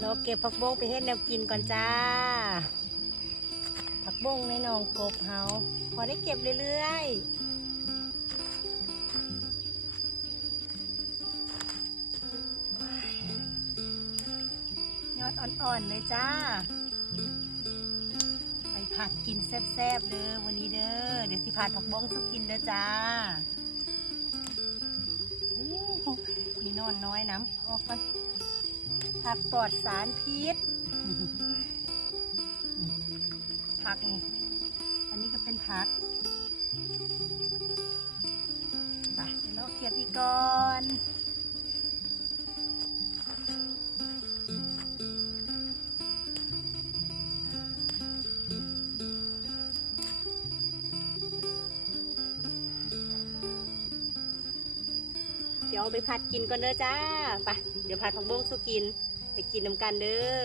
เราเก็บผักบงไปเฮ็ดแนวกินก่อนจ้าผักบงในหนองกบเฮาพอได้เก็บเรื่อยๆยอดอ่อนๆเลยจ้าไปผัดกินแซ่บๆเด้อวันนี้เด้อเดี๋ยวสิผัดผักบงสุกินเด้อจ้ามีนอนน้อยน้ำออกก่อนผักปลอดสารพิษผักนี่อันนี้ก็เป็นผักไปเดี๋ยวเราเก็บอีกก่อนเดี๋ยวเอาไปผัดกินก่อนเด้อจ้าไปเดี๋ยวผัดผักบุ้งสุกินไปกินน้ำกันเด้อ